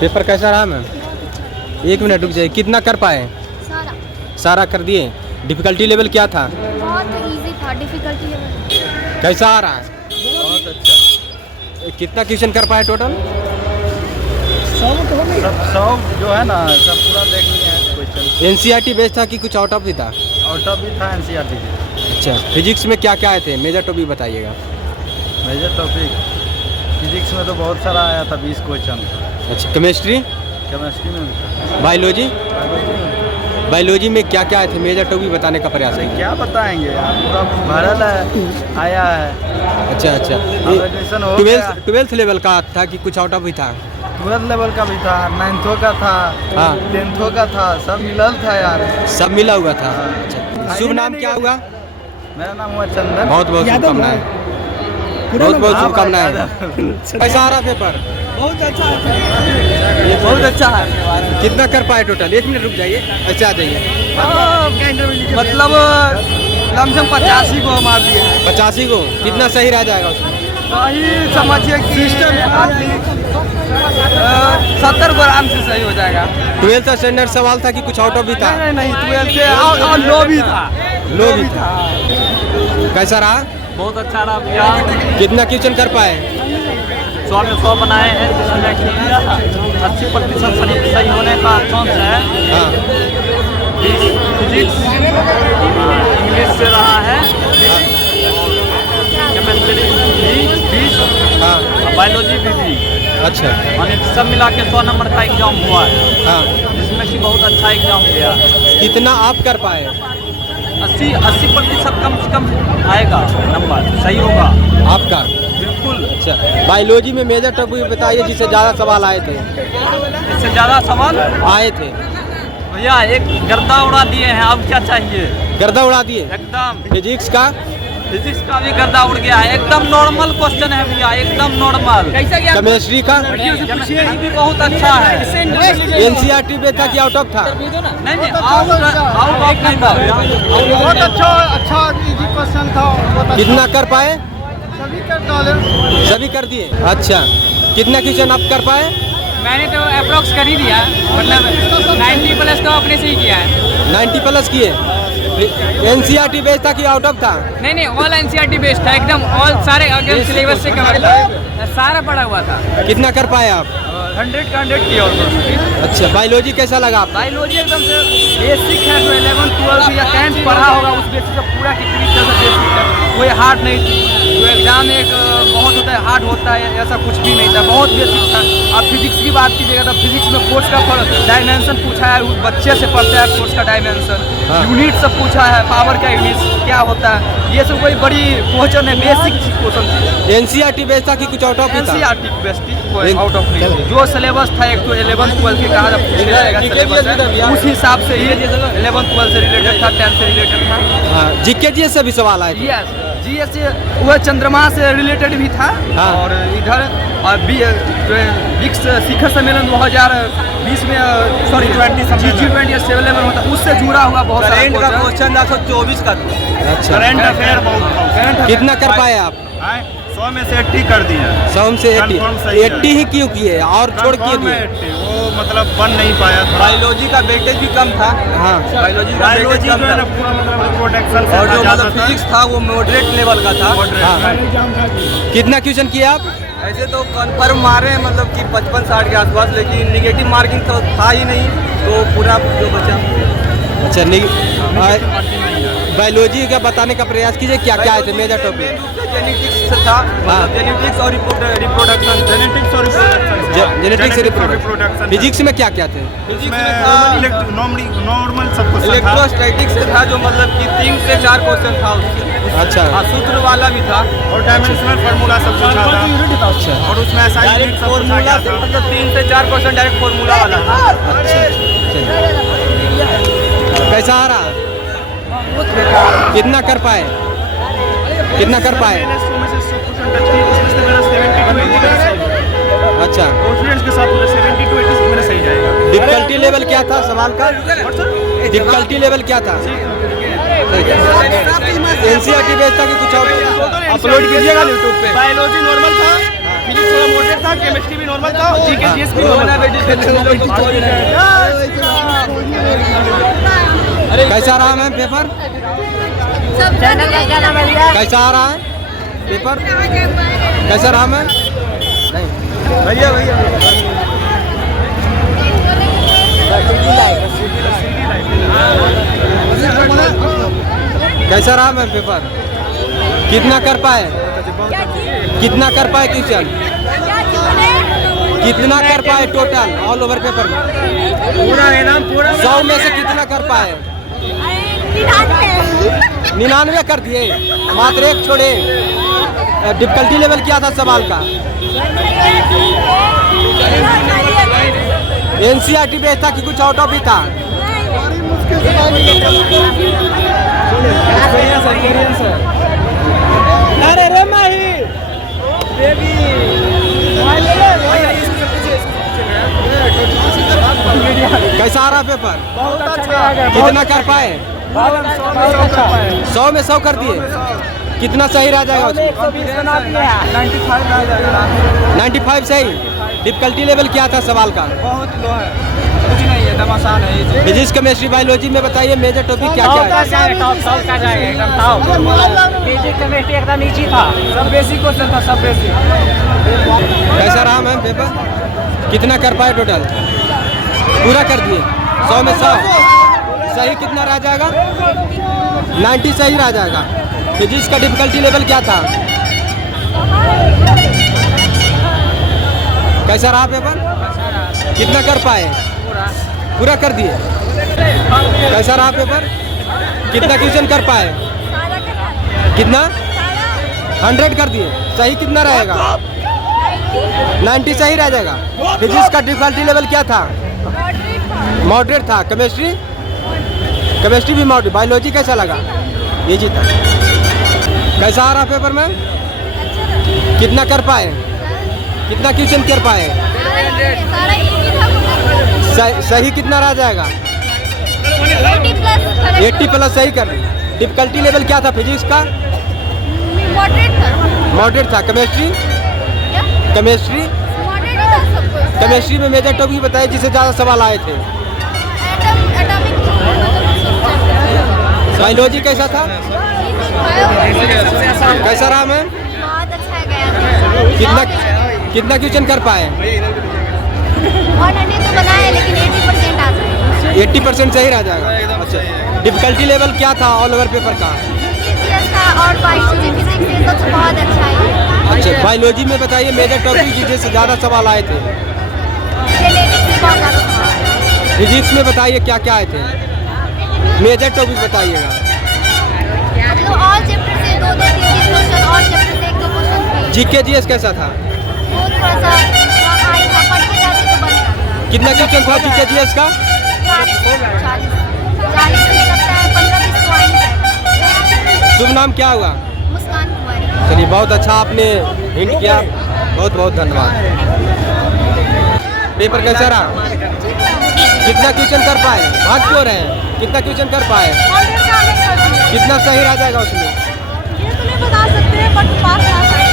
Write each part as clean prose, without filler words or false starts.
Paper कैसा रहा ma'am? एक मिनट रुक जाइए। कितना कर पाए? सारा सारा कर दिए। डिफ़िकल्टी लेवल क्या था? बहुत इजी था। डिफिकल्टी लेवल कैसा आ रहा है? बहुत अच्छा। कितना क्वेश्चन कर पाए टोटल? सब जो है ना सब पूरा देख लिए हैं क्वेश्चन। एनसीईआरटी बेस्ड था कि कुछ आउट ऑफ भी था? आउट ऑफ भी था एनसीईआरटी के। अच्छा, फिजिक्स में क्या क्या आए थे? मेजर टॉपिक बताइएगा। मेजर टॉपिक फिजिक्स में तो बहुत सारा आया था, 20 क्वेश्चन। अच्छा, केमिस्ट्री? केमिस्ट्री में भी था। बायोलॉजी? बायोलॉजी में बायोलॉजी में क्या क्या आए थे? मेजर टॉपिक बताने का प्रयास अरे कीजिए। क्या बताएंगे यार, पूरा भरल है आया है। अच्छा अच्छा। एडमिशन हो गया। ट्वेल्थ लेवल का था कि कुछ आउट ऑफ भी था? 12 लेवल का भी था, 9थों का था, हाँ। 10थों का था, सब मिलल था यार। सब मिला हुआ था। हाँ। अच्छा, शुभ नाम क्या हुआ? मेरा नाम हुआ चंदन। बहुत बहुत शुभकामनाएं। बहुत बहुत हाँ, शुभकामनाएं। यादव। कैसा आ रहा पेपर? बहुत अच्छा है, बहुत अच्छा है। कितना कर पाए टोटल? एक मिनट रुक जाइए। अच्छा आ जाइए। मतलब लमसम 85 को मार दिया है। 85 को? कितना सही रह जाएगा उसमें? सही समझिए कि 70 को आराम से सही हो जाएगा। 12th स्टैंडर्ड सवाल था कि कुछ आउट ऑफ भी था? नहीं 12 से और लो भी था। लो भी था। कैसा रहा? बहुत अच्छा रहा भैया। कितना क्वेश्चन कर पाए? 100 में 100 बनाए हैं, जिसमें कि 80% सही होने का चांस है। हाँ 20 फिजिक्स, इंग्लिश से रहा है, केमिस्ट्री भी 20, हाँ। बायोलॉजी भी। अच्छा। और सब मिला के 100 नंबर का एग्जाम हुआ है, हाँ। जिसमें कि बहुत अच्छा एग्जाम गया। कितना आप कर पाए? 80% कम से कम आएगा नंबर, सही होगा आपका? बिल्कुल। अच्छा, बायोलॉजी में मेजर टॉपिक बताइए जिससे ज़्यादा सवाल आए थे। इससे ज़्यादा सवाल आए थे भैया, एक गर्दा उड़ा दिए हैं, अब क्या चाहिए? गर्दा उड़ा दिए। एकदम। फिजिक्स का? फिजिक्स का भी गर्दा उड़ गया है, एकदम नॉर्मल क्वेश्चन है भैया, एकदम नॉर्मल। केमिस्ट्री का? केमिस्ट्री भी बहुत अच्छा है। एनसीईआरटी में था कि आउट ऑफ था? नहीं आउट ऑफ नहीं था। बहुत अच्छा इजी क्वेश्चन था। कितना कर पाए? सभी कर डाले। सभी कर दिए। अच्छा, कितना क्वेश्चन आप कर पाए? मैंने तो अप्रोक्स कर ही दिया, मतलब 90 प्लस तो अपने से ही किया है। 90 प्लस किए। एनसीईआरटी बेस्ड था कि आउट ऑफ था? नहीं ऑल एनसीईआरटी बेस्ड था, एकदम ऑल सारे अगेंस्ट सिलेबस से कवर था, सारा पढ़ा हुआ था। कितना कर पाए आप? 100 का 100 किया होगा। अच्छा, बायोलॉजी कैसा लगा आपको? बायोलॉजी एकदम से बेसिक है, जो 11 12 या 10th पढ़ा होगा उस बेसिक का पूरा की पूरी तरह से बेसिक है, कोई हार्ड नहीं थी। जो एग्जाम एक बहुत होता है हार्ड होता है, ऐसा कुछ भी नहीं था, बहुत बेसिक था। आप फिजिक्स की बात कीजिएगा तो फिजिक्स में फोर्स का डायमेंशन पूछा है, उस बच्चे से पढ़ता है फोर्स का डायमेंशन। हाँ। यूनिट सब पूछा है, पावर का यूनिट क्या होता है, ये सब कोई बड़ी क्वेश्चन है, बेसिक क्वेश्चन थी। एनसीईआरटी बेस्ड था कि कुछ आउट ऑफ भी था? एनसीईआरटी बेस्ट थी, कोई आउट ऑफ नहीं थी। जो सिलेबस था एक तो 11 12 के कहा पूछा जाएगा सिलेबस है, उस हिसाब से ही 11 12 से रिलेटेड था, 10 से रिलेटेड था। हाँ, जीके जी से भी सवाल आए थे? यस, जीएस से वह चंद्रमा से रिलेटेड भी था। हाँ। और इधर विक्स शिखर सम्मेलन 2020 में सॉरी G20 11 होता, उससे जुड़ा हुआ बहुत सारा क्वेश्चन 24 का। अच्छा, करंट अफेयर बहुत। कितना कर पाए आप? 100 में से 80 कर दिए। 100 से 80? Confirm सही है। 80 ही क्यों किए और छोड़ के Confirm दिए? है 80, वो मतलब बन नहीं पाया था। बायोलॉजी का वेटेज भी कम था। हाँ। बायोलॉजी का बायोलॉजी वेटेज जो कम है ना था। पूरा मतलब प्रोटेक्शन और जो मतलब फिजिक्स था वो मॉडरेट लेवल का था। हाँ। कितना क्वेश्चन किए आप? ऐसे तो कन्फर्म मारे हैं, मतलब कि 55-60 के आसपास, लेकिन निगेटिव मार्किंग तो था ही नहीं, तो पूरा जो बचा। अच्छा, बायोलॉजी का बताने का प्रयास कीजिए, क्या क्या आए थे मेजर टॉपिक? जेनेटिक्स था, मतलब जेनेटिक्स और रिप्रोडक्शन। जेनेटिक्स और जेनेटिक्स से रिप्रोडक्शन। रिप्रोडक्शन। फिजिक्स में क्या क्या थे? नॉर्मल सब कुछ था। इलेक्ट्रोस्टैटिक्स से था, जो मतलब कि 3 से 4 क्वेश्चन था उससे। अच्छा। हाँ, सूत्र वाला भी था और डायमेंशनल फार्मूला सब कुछ था। अच्छा और उसमें ऐसा डायरेक्ट फॉर्मूला से, मतलब 3 से 4 क्वेश्चन डायरेक्ट फॉर्मूला वाला था। अच्छा, कैसा आ रहा? कितना कर पाए? कितना कर पाए? अच्छा, कॉन्फिडेंस के साथ 70 to 80 मेरा सही जाएगा। डिफिकल्टी लेवल क्या था सवाल का? डिफिकल्टी लेवल क्या था? एनसीईआरटी बेस्ड था कि कुछ और? अपलोड कीजिएगा यूट्यूब पे। बायोलॉजी नॉर्मल था, फिजिक्स थोड़ा मॉडरेट था, केमिस्ट्री भी नॉर्मल था, जीके जीएस भी नॉर्मल था। कैसा रहा मैम पेपर? कैसा आ रहा है पेपर? कैसा रहा मैम? भैया भैया कैसा रहा मैम पेपर? कितना कर पाए? कितना कर पाए क्वेश्चन? कितना कर पाए टोटल ऑल ओवर पेपर में? पूरा इनाम पूरा 100 में से कितना कर पाए? 99 कर दिए, मात्र एक छोड़े। डिफिकल्टी लेवल क्या था सवाल का? एनसीईआरटी बेस्ड था कि कुछ आउट ऑफ भी था? अरे रे माही बेबी कैसा आ रहा पेपर? बहुत अच्छा कितना कर पाए? 100 में 100 कर दिए। कितना सही रह जाएगा उसमें? 95 सही। डिफिकल्टी लेवल क्या था सवाल का? बहुत लो है, कुछ नहीं है, एकदम आसान है ये। फिजिक्स केमिस्ट्री बायोलॉजी में बताइए मेजर टॉपिक क्या क्या है? टॉप का जाएगा एकदम टॉप। फिजिक्स केमिस्ट्री एकदम इजी था। सब बेसिक क्वेश्चन था, सब बेसिक। कैसा रहा मैम पेपर? कितना कर पाए टोटल? पूरा कर दिए। 100 में 100 सही कितना रह जाएगा? 90 सही रह जाएगा। फिजिक्स का डिफिकल्टी लेवल क्या था? कैसा रहा पेपर? कितना कर पाए? पूरा कर दिए। कैसा रहा पेपर? कितना क्वेश्चन कर पाए? कितना? 100 कर दिए। सही कितना रहेगा? 90 सही रह जाएगा। फिजिक्स का डिफिकल्टी लेवल क्या था? मॉडरेट था। केमिस्ट्री? केमिस्ट्री भी मॉडरेट। बायोलॉजी कैसा लगा? ये जी था। कैसा आ रहा पेपर में? कितना कर पाए? कितना क्वेश्चन कर पाए? सही कितना रह जाएगा? 80 प्लस सही कर। डिफिकल्टी लेवल क्या था फिजिक्स का? मॉडरेट था। केमिस्ट्री? केमिस्ट्री? केमिस्ट्री में मेजर टॉपिक बताइए जिससे ज़्यादा सवाल आए थे। बायोलॉजी कैसा था? कैसा रहा मैम? बहुत अच्छा गया। कितना क्वेश्चन कर पाए? 100 तो बनाए लेकिन 80% आ जाए। 80% सही रह जाएगा। अच्छा, डिफिकल्टी लेवल क्या था ऑल ओवर पेपर का? जीपीएस का और बायोलॉजी फिजिक्स ये सब तो बहुत अच्छा है। अच्छा, बायोलॉजी में बताइए मेजर टॉपिक जिससे ज़्यादा सवाल आए थे। जेनेटिक्स में बहुत ज़्यादा सवाल है। फिजिक्स में बताइए क्या क्या आए थे? मेजर टॉपिक बताइएगा। मतलब और चैप्टर से 2-3 क्वेश्चन और चैप्टर से 1-2 क्वेश्चन थे। जीके जीएस कैसा था? वो थोड़ा सा हाई था, पढ़ के जाते तो बन जाता। कितना क्वेश्चन था जीके जीएस का? 40 में लगता है 15-20 पॉइंट है। शुभ नाम क्या हुआ? मुस्कान कुमारी। चलिए, बहुत अच्छा आपने हिंट किया, बहुत बहुत धन्यवाद। पेपर कैसा रहा? कितना क्वेश्चन कर पाए? भाग क्यों रहे हैं? कितना क्वेश्चन कर पाए? कितना सही रह जाएगा उसमें? ये तो नहीं बता सकते बट पास आ सकते।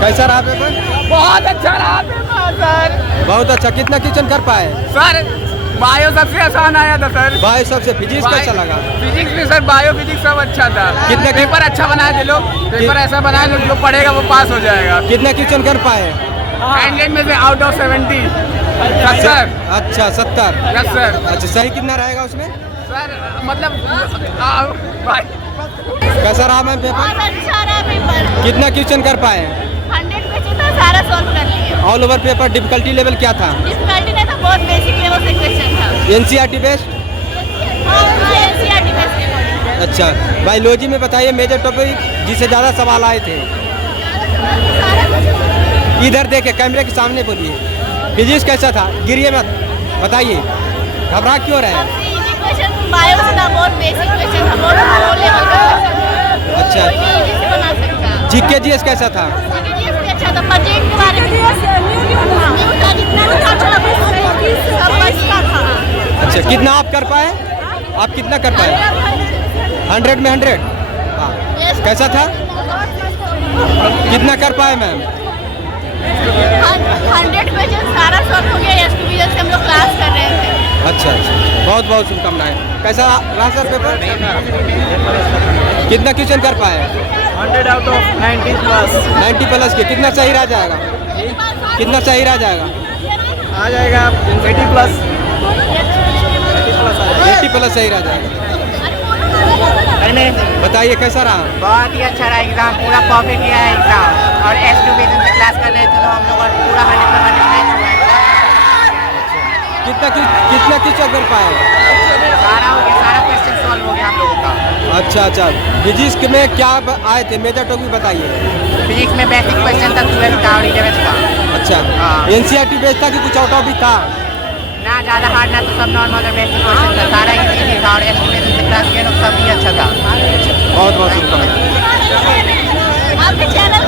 कैसा रहा पेपर? बहुत अच्छा रहा पेपर सर। बहुत अच्छा। कितना क्वेश्चन कर पाए? सर बायो सबसे आसान आया था सर। बायो सबसे। फिजिक्स कैसा लगा? फिजिक्स में सर बायो फिजिक्स सब अच्छा था। कितना पेपर अच्छा बनाए थे लोग। पेपर ऐसा बनाए लोग जो पढ़ेगा वो पास हो जाएगा। कितना क्वेश्चन कर पाए? 100 में से आउट ऑफ 70 सर। अच्छा, 70। Yes sir. अच्छा, सही कितना रहेगा उसमें? सर मतलब कैसा रहा मैम पेपर? बहुत अच्छा रहा पेपर। कितना क्वेश्चन कर पाए? 100 क्वेश्चन था, सारा सॉल्व कर लिए। All over paper difficulty level क्या था? डिफिकल्टी नहीं था, बहुत बेसिक लेवल से क्वेश्चन था। NCERT based? एनसीईआरटी बेस्ड के अकॉर्डिंग। अच्छा, बायोलॉजी में बताइए मेजर टॉपिक जिससे ज़्यादा सवाल आए थे। इधर देखे, कैमरे के सामने बोलिए। फिजिक्स कैसा था? गिरिए मत, बताइए। घबरा क्यों रहे हैं? क्वेश्चन बायो से था, बहुत बेसिक क्वेश्चन था, बहुत लो लेवल का क्वेश्चन था। अच्छा। कोई भी इजी से बना सकता है। जीके जीएस कैसा था? जीके भी अच्छा था, बजट के बारे में न्यू था, जितना भी था थोड़ा बहुत सब बचता था। अच्छा, कितना आप कर पाए? आप कितना कर पाए? 100 में 100? हाँ। कैसा था? कितना कर पाए मैम? 100 क्वेश्चन सारा सॉल्व हो गया। एस्टिमेशन से हम लोग क्लास कर रहे थे। अच्छा अच्छा, बहुत बहुत शुभकामनाएं। कैसा रहा सर पेपर? कितना क्वेश्चन कर पाए? 100 आउट ऑफ 90 प्लस 90 प्लस के। कितना सही रह जाएगा? कितना सही रह जाएगा? आ जाएगा 80 प्लस 80 प्लस सही रह जाएगा। बताइए कैसा रहा? बहुत ही अच्छा रहा एग्जाम, पूरा कॉपी किया है एग्जाम और एस्टिमेशन से क्लास कर रहे थे तो हम लोग पूरा 100% मैच हुआ है। कितना क्वेश्चन कर पाए? सारा हो गया, सारा क्वेश्चन सॉल्व हो गया हम लोगों का। अच्छा अच्छा, फिजिक्स में क्या आए थे? मेजर टॉपिक बताइए। फिजिक्स में बेसिक क्वेश्चन था 12th का और 11th का। अच्छा, हाँ। एनसीईआरटी बेस्ड था कि कुछ आउट टॉपिक था? ना ज़्यादा हार्ड ना तो सब नॉर्मल और बेसिक क्वेश्चन था, सारा इजी था और एस्टिमेशन से क्लास किया तो सब ही अच्छा था। बहुत बहुत शुभकामनाएं। आपके चैनल